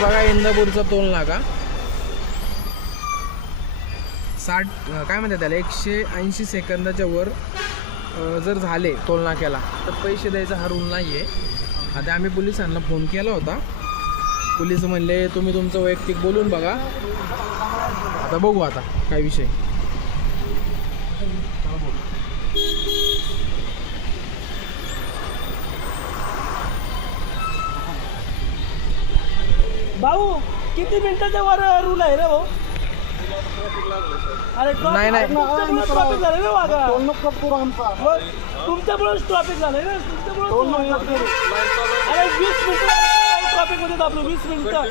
बघा इंदापूरचा टोल नाका 60 काय म्हणतात त्याला 180 सेकंदाच्या वर जर झाले टोल नाक्याला तर पैसे द्यायचा हा रूल नाही आहे. आता आम्ही पोलिसांना फोन केला होता. पोलीस म्हणले तुम्ही तुमचं वैयक्तिक बोलून बघा. आता बघू आता काय विषय. भाऊ किती मिनिटाच्या वर रूल आहे रे भाऊ? अरे नाही नाही ट्रॉफिक झालं रे वागा. तुमच्यामुळेच ट्रॉफिक झालं रे. अरे 20 मिनिटं ट्रॉफिक मध्ये दाबलो. 20 मिनिटं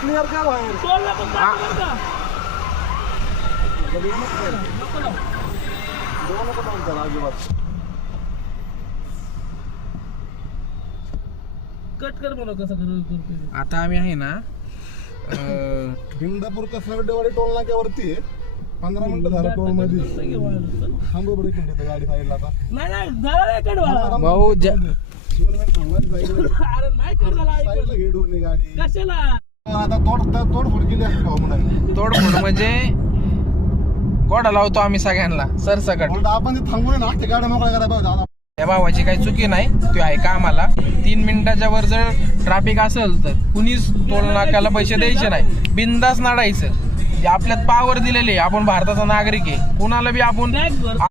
क्लिअर का बाहेर कट कर म्हणा कसं. आता आम्ही आहे ना इंदापूर कसरवाडी टोल नाक्यावरती 15 मिनिटं झालं टोल मध्ये. थांब बरं एक मिनिट गाडी साईडला आता. नाही नाही झालं कट वाला भाऊ अरे नाही कट झाला साईडला घेऊन गाडी कशाला. आता तोडफोड केली आहे भाऊ म्हणाले. तोडफोड म्हणजे गोडा लावतो आम्ही सगळ्यांना सरसकट. उलट आपण ते थांबून ना गाड्या मोकळ्या करायला पाहिजे दादा. त्या भावाची काही चुकी नाही. तो आहे का आम्हाला 3 मिनिटाच्या वर जर ट्रॅफिक असेल तर कुणीच टोल नाक्याला पैसे द्यायचे नाही. बिंदास नाडायचं. आपल्यात पावर दिलेली आहे. आपण भारताचा नागरिक आहे. कुणाला बी आपण